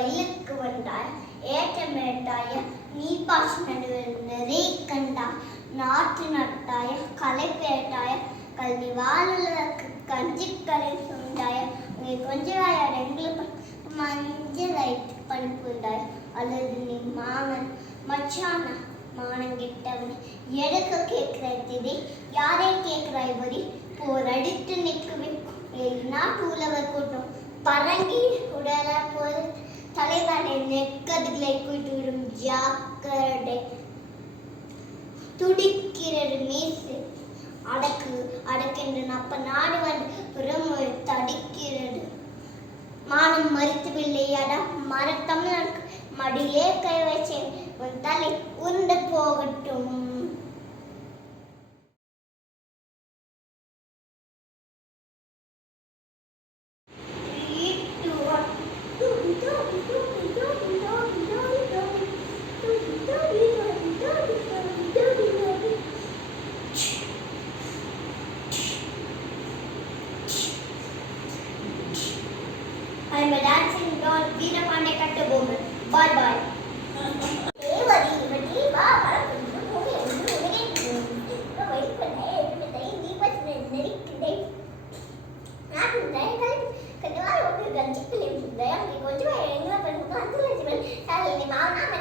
எங்களோடு வயலுக்கு வந்தாய். ஏற்றமேட்டாய நீ பாஸ் நடுவில் நிறைய கண்டா நாற்று நட்டாய களை பேட்டாய கல்வி வாழலுக்கு கஞ்சி கலை உண்டாய உங்க கொஞ்சம் வாயாட எங்களுக்கு மஞ்சள் லைட் அல்லது நீ மாமன் மச்சானா மானங்கிட்டவன் எடுக்க கேட்கிறாய் திதி யாரே கேட்கிறாய் போர் அடித்து நிற்குமே நாட்டு உழவர் கூட்டம் பரங்கி உடல போது தலைவனை நெற்கதிகளை கூட்டு விடும் ஜாக்கிரதை. துடிக்கிறது மீசு. அடக்கு அடக்கென்று அப்ப நாடு வந்து புறமொழி தடுக்கிறது. மானம் மறித்துவில்லையாடா மரத்தமிழ் மடியிலே கை வச்சேன் உன் தலை உருண்டு போகட்டும். remember dancing doll, Veena Pandey cut a woman. Bye bye. కొంచెం కొంచెం ఎంగిన పని అంతలో చాలా మావనా